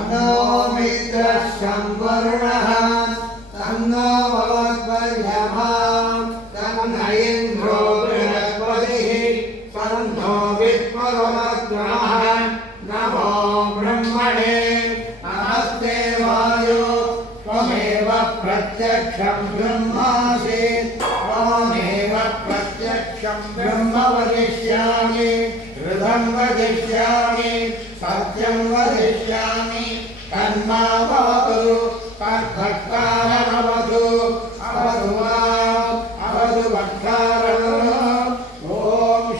तन्नो मित्रः संवरुणः तन्नो भवद्वर्यमा तन्न इन्द्रो बृहस्पतिः तन्नो विद्मरुणः नमो ब्रह्मणे नमस्ते वायो त्वमेव प्रत्यक्षं ब्रह्मासि त्वमेव प्रत्यक्षं ब्रह्म वदिष्यामि हृदं वदिष्यामि सत्यं वदिष्यामि तन्मावतु तद्भक्तारमवतु अवतु माम् अवतु भक्तारम् ॐ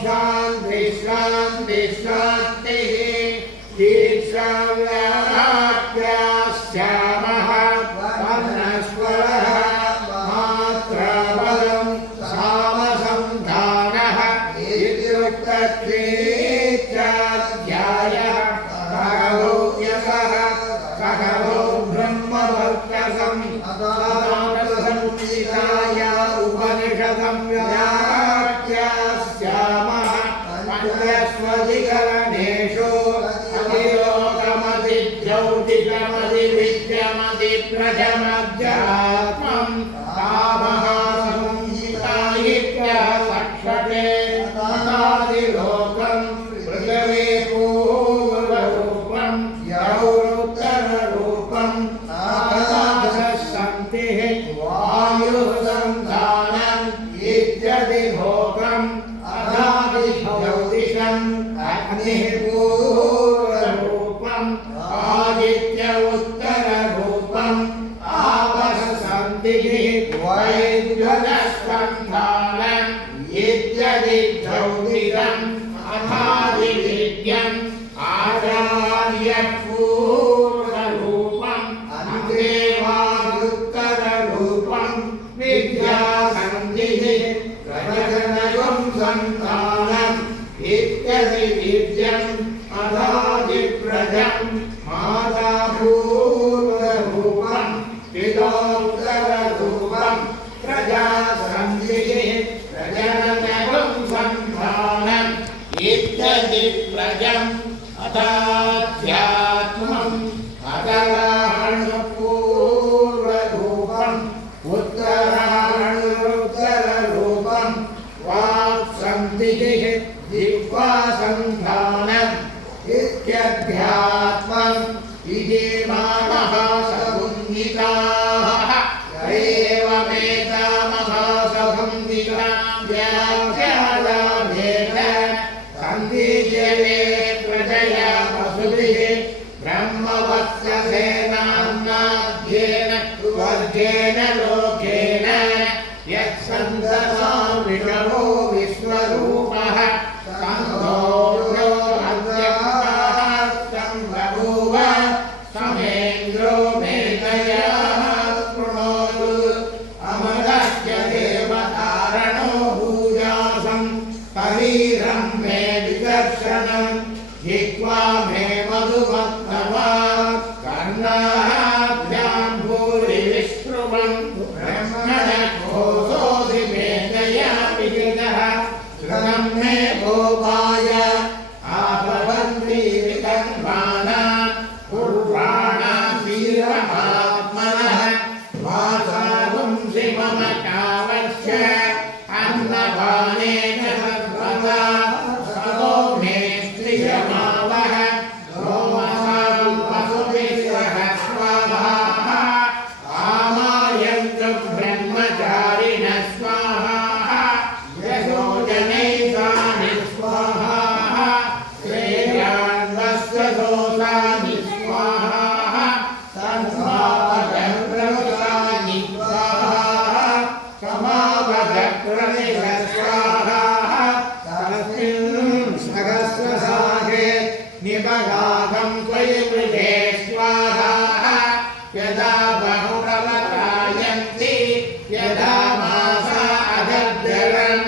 शान्ति शान्ति शान्तिः दीक्षाव्याख्यास्यामः वर्णस्वरः मात्राबलं सामसन्धानः इत्युक्तत्वेत्याध्यायः भगवो यशः भगवो ब्रह्मवर्चसम् अदानसंहिताय उपनिषदं व्याख्यास्यामः पञ्चस्वधिकरणेषु ज्योतिषमधिविद्यमधिप्रजमध्यात्मम् आमहासंहितायित्यसक्षते अनादिलोकम् पृथिवी पूर्वरूपम् यौरुत्तररूपम् आकाशसन्तिः वायुसन्धानम् इत्यदिभोगम् अनादिज्योतिषम् अग्निः पूर्वरूपम् आदित्य उत्तररूपम् आपससन्तिः वैद्युतस्पन्दनम् इत्यदिज्योतिषम् अनादिविद्यम् आचार्यपूर्वरूपम् अन्तेवादुत्तररूपम् विद्यासन्धिः प्रजनयुं सन्तानम् इत्यदिविद्यम् अनादिप्रजम् मातापूर्वरूपम् पितोत्तररूपम् प्रजासन्धिः प्रजनयुं सन्तानम् इत्यदिप्रजम् अथाध्यात्मम् अतराहणपूर्वरूपम् उत्तराहणोत्तररूपम् वाक्सन्धिः दिक्पासन्धानम् इत्यध्यात्मम् इतीमानः सगुन्धिताः एवमेतामहासगुन्धितां व्याख्यायामेन सन्धिजले प्रजया वसुभिः ब्रह्मवत्ससेनान्नाद्येन वर्गेण लोकेन यत्सन्दसां विषमो विश्वरूपः समेन्द्रो मेधया कृणोतु अमरस्य देवतारणो भूयासं शरीरं मे विदर्शनं जिह्वा मे मधुमत्तमा कर्णाभ्यां भूरि विश्रुवं ब्रह्मणघोषोऽसि मेधया विजितः श्रुतं मे गोपाय आपवन्ति विकन्माना पूर्वाणासीरमात्मनः वासागुं शिवमकावस्य अन्नपानेन सर्वदा सदो मे श्रियमावः सोमसां वसुभिः सह स्वाहा आमायन्तु ब्रह्मचारिणः स्वाहा यशो जनैतानि स्वाहा श्रेयान्वस्य दोषानि स्वाहा तन्मावदप्रवृतानि स्वाहा समावदप्रनिः स्वाहा तस्मिन् सहस्रसागे निबगाधं त्वयि मृगे स्वाहा यदा बहुप्रवतायन्ति यदा मासा अगर्जरन्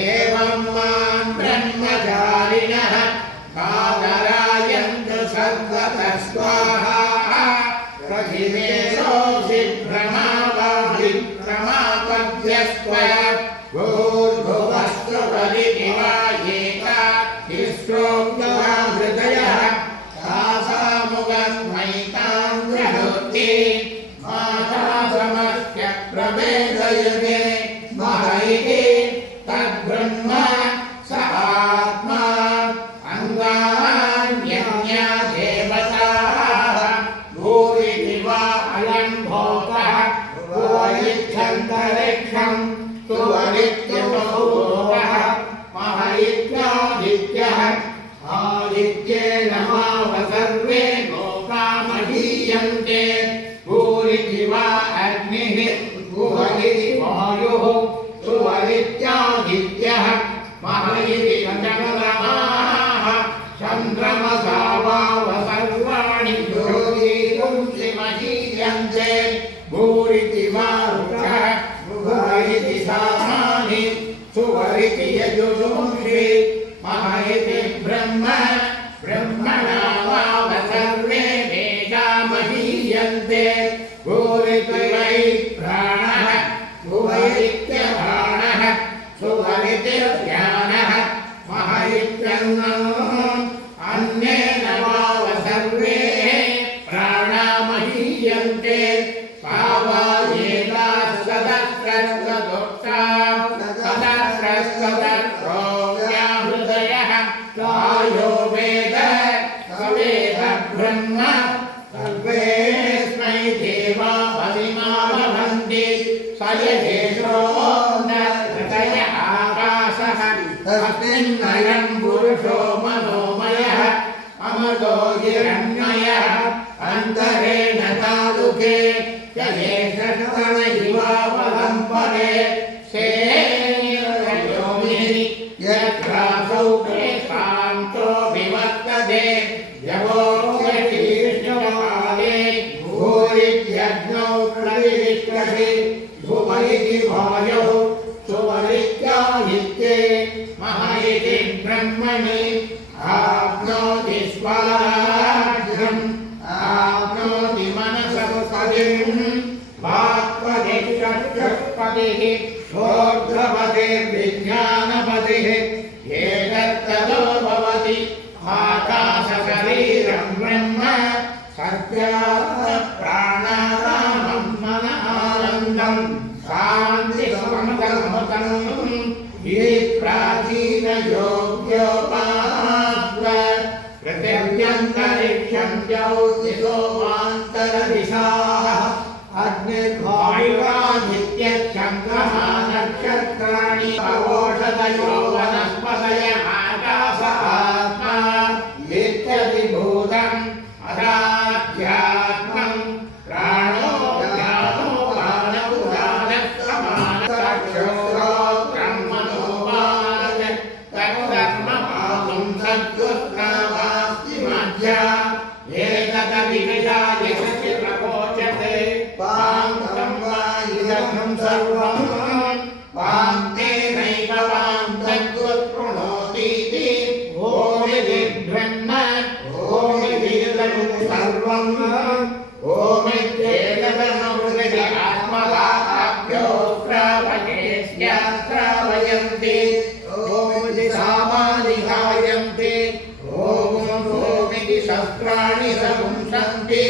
एवं मां ब्रह्मचारिणः कातरायन्तु सर्वतः स्वाहा प्रतिवेशोऽसि भ्रमापद्यस्त्वया भूर्भुवस्तु परिनिवायेत तिस्रोक्तवा हृदयः तासामुगस्मै महीयन्ते भूरिति वा अग्निः भुवरिति वायुः सुवरित्यादित्यः महरिति चन्द्रमाः चन्द्रमसा वाव सर्वाणि ज्योतिरुंसि महीयन्ते भूरिति वा रुचः भुवरिति सामानि सुवरिति यजुषुंषि महरिति ब्रह्म ब्रह्मणा वाव सर्वे वेदा महीयन्ते भूरिति वै प्राणः भुवरित्यप्राणः सुवरितिर्ज्ञानः महरित्यन्नः अन्येन वाव सर्वे प्राणा महीयन्ते पावायेता सदस्रस्वदुक्ता सदस्रस्वदक्रोव्याहृदयः कायो वेद सवेद ब्रह्म सर्वेऽस्मै देवा परिमालभन्ति स यजेशो न हृदय आकाशः तस्मिन्नयं पुरुषो मनोमयः अमृतो हिरण्मयः अन्तरेण तालुके यजेशस्तन इवावलम्बने सेयोमिनि यत्रासौ शान्तो विवर्तते यवोऽशीर्षकाले भूरित्यग्नौ प्रविष्टति भुवरिति वायौ सुवरित्यादित्ये महरिति ब्रह्मणि आप्नोति स्वराज्यम् आप्नोति मनसपतिम् वाक्पतिश्चक्षुष्पतिः ऊर्ध्वपतिर्विज्ञानपतिः एतत्ततो भवति आकाशशरीरं ब्रह्म सत्यात्मप्राणानामं मन आनन्दं शान्तिसमतमतम् इति प्राचीनयोग्योपास्व पृथिव्यन्तरिक्षं ज्योतिषोमान्तरदिशाः अग्निर्वायुरादित्यश्चन्द्रः नक्षत्राणि अवोषधयो वनस्पतय आकाश आत्मा नित्यविभूतम् अदाध्यात्मं प्राणो ज्ञानो बाणपुराणः समानश्रोत्रं मनोवाच तत्कर्मपालं सद्गुस्तावास्ति मध्या एतदविविधाय यशसि प्रकोचते पां वा इदं सर्वं पां तेनैव वां तद्गुस्पृणोतीति ओमिति ब्रह्म ओमितीदं सर्वं ओमित्येतदनुहृदय आत्मलाभ्यो श्रावयन्ति ओमिति सामानि गायन्ति ओमिति शस्त्राणि सपुंसन्ति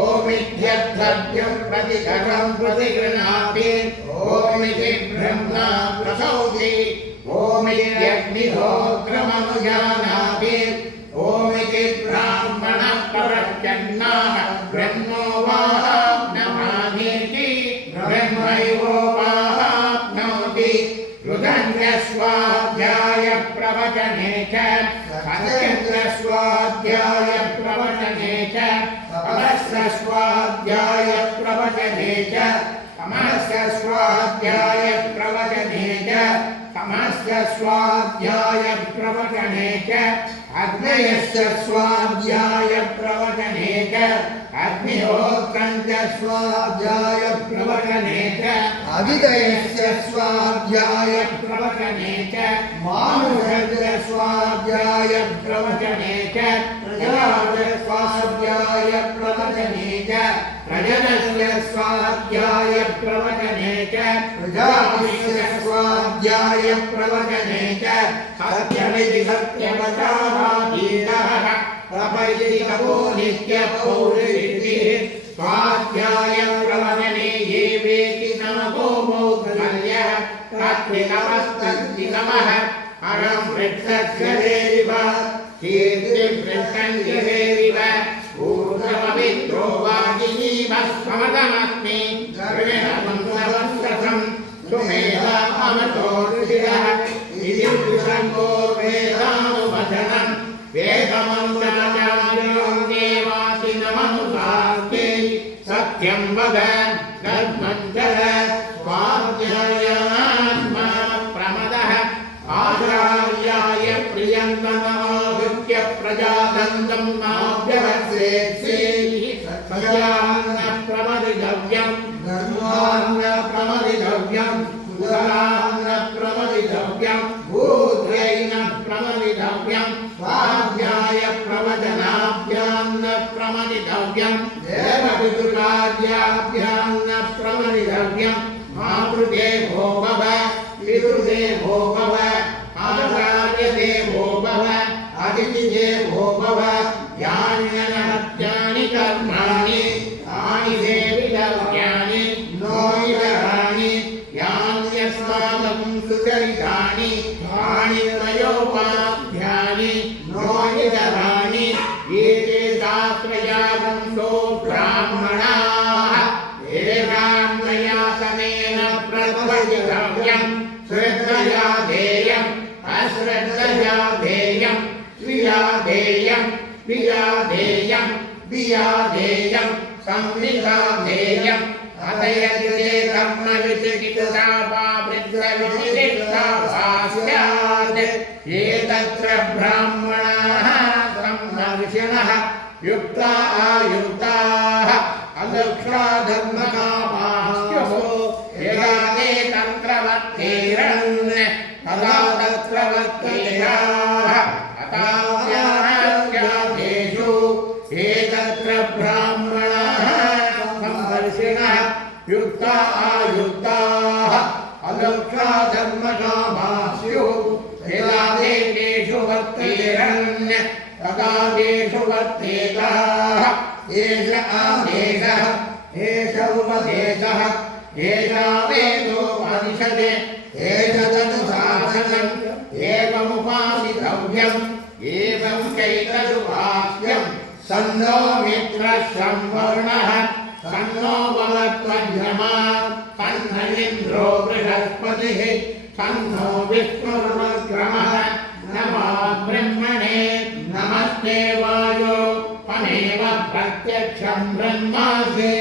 ओमित्यद्धव्यं प्रतिघटं प्रतिगृह्णाति ओमिति ब्रह्मा प्रसौति ओमित्यग्निहोत्रमनुजानाति ओमिति ब्राह्मणः प्रवचन्नाः ब्रह्मोवाप्नमानीति ब्रह्मैवोपाप्नोति रुदन्यस्वाध्याय प्रवचने च सत्येन्द्रस्वाध्याय प्रवचने च तमस्य स्वाध्याय प्रवचने च तमस्य स्वाध्याय प्रवचने च तमस्य स्वाध्याय प्रवचने च अग्नयस्य स्वाध्याय प्रवचने च अग्निहोत्रं च स्वाध्याय प्रवचने च अदितयस्य स्वाध्याय प्रवचने च मानुषस्य स्वाध्याय प्रवचने च प्रजापतिः स्वाध्याय प्रवचने च प्रजनस्य स्वाध्याय प्रवचने च प्रजापतिस्य स्वाध्याय प्रवचने च सत्यमिति सत्यवचाराधीतः प्रपञ्चितको नित्यपौरुषिः स्वाध्याय प्रवचने ये वेति नमो मौद्गल्यः तत्वितमस्तद्वितमः अरं वृक्षस्य देव कीर्तिं वृक्षञ्जसेरिव ऊर्ध्वपवित्रो वाजिनीमस्मदमस्मि सर्वेणं सहस्रशं सुमेधा अमतो ऋषिरः इति विशङ्को वेदानुवचनं वेदमन्त्राचार्यो देवासि नमनुसास्ते सत्यं वद धर्मञ्चर स्वाध्यायात्मा प्रमदः आचार्याय प्रियन्तमोऽभृत्य प्रजातन्तं माभ्यवत्सेत्सेहि सत्यान्न प्रमदितव्यं धर्मान्न प्रमदितव्यं कुलान्न प्रमदितव्यं भूद्रैन प्रमदितव्यं स्वाध्याय प्रवचनाभ्यान्न प्रमदितव्यं देवपितृकार्याभ्यान्न प्रमदितव्यं मातृदेवो भव पितृदेवो भव आचार्यदेवो भव अतिथिदेवो भव यान्यनत्यानि कर्माणि तानि देवितव्यानि नोहितराणि यान्यस्माकं सुचरितानि तानि त्रयोपाध्यानि नोहितराणि एते शास्त्रयागुंसो ब्राह्मणाः एकान्मयासनेन प्रवचितव्यं श्रद्धया देयम् अश्रद्धया देयं स्त्रिया देयं प्रिया देयं पिया देयं संविदा देयम् अतयते कर्मविचिकित्सा वा वृद्धविचिकित्सा वा स्यात् एतत्र ब्राह्मणाः ब्रह्मर्षिणः युक्ता आयुक्ताः अलक्षा धर्मकामाः यदा ते तन्त्रवत्तेरन् तदा तत्रवत्तेराः अताव्याख्यातेषु एतत्र ब्राह्मणाः ब्रह्मर्षिणः युक्ता आयुक्ताः अलक्षा धर्मकामाः स्युः यदा ते तेषु वर्तेरन् तदा तेषु वर्तेताः एष आदेशः एष उपदेशः एषा वेदोपनिषदे एतदनुशासनम् एवमुपासितव्यम् एवं चैतदुपास्यम् सन्नो मित्रः संवर्णः सन्नो बलत्वज्रमा सन्न इन्द्रो बृहस्पतिः सन्नो विष्णुर्वक्रमः नमो ब्रह्मणे नमस्ते वायो त्वमेव प्रत्यक्षं ब्रह्मासि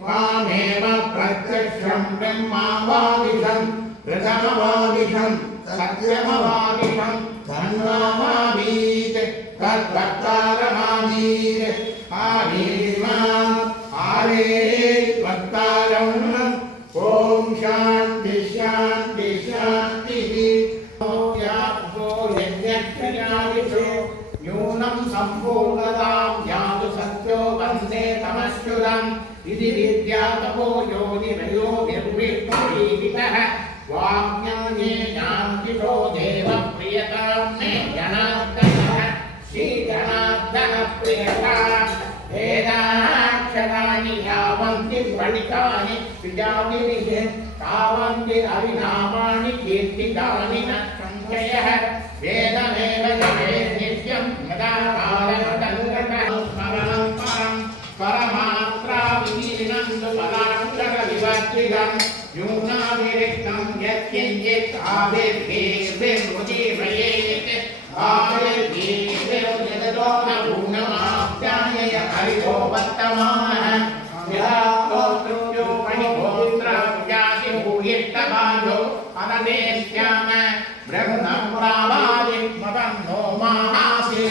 त्वामेव प्रत्यक्षं ब्रह्मावादिशं प्रथमवादिशं सत्यमवादिशं तन्मामीत् तद्वक्तारमामीत् आमीर्माम् आरेवक्तारम् ॐ शान्ति शान्ति शान्तिः न्यूनं सम्पूर्णतां यातु सत्यो वन्दे तमश्चुरम् इति विद्या तपो योनिरयो निर्विष्णुजीवितः वाङ्मये ज्ञानकितो देवप्रियतां मे जनार्दनः श्रीजनार्दन प्रियतां वेदाक्षराणि यावन्ति प्रणितानि विजानिः तावन्ति हरिनामानि कीर्तितानि न संशयः वेदमेव जपेत् नित्यं यदा कालमतङ्गतः स्मरणं परं परमात्रा विलीनं पराक्षरविवर्जितं न्यूनातिरिक्तं यत्किञ्चित् आविर्भीर्भिर्मुदीरयेत् आविर्भीर्भिर्यदतो न पूर्णमाप्यायय हरितो वर्तमानः यदा स्तोत्रो मणिगोत्राव्यासि भूयिष्ठबाधो अनदेश्याम ब्रह्म प्रावादित्मतं नो माहासे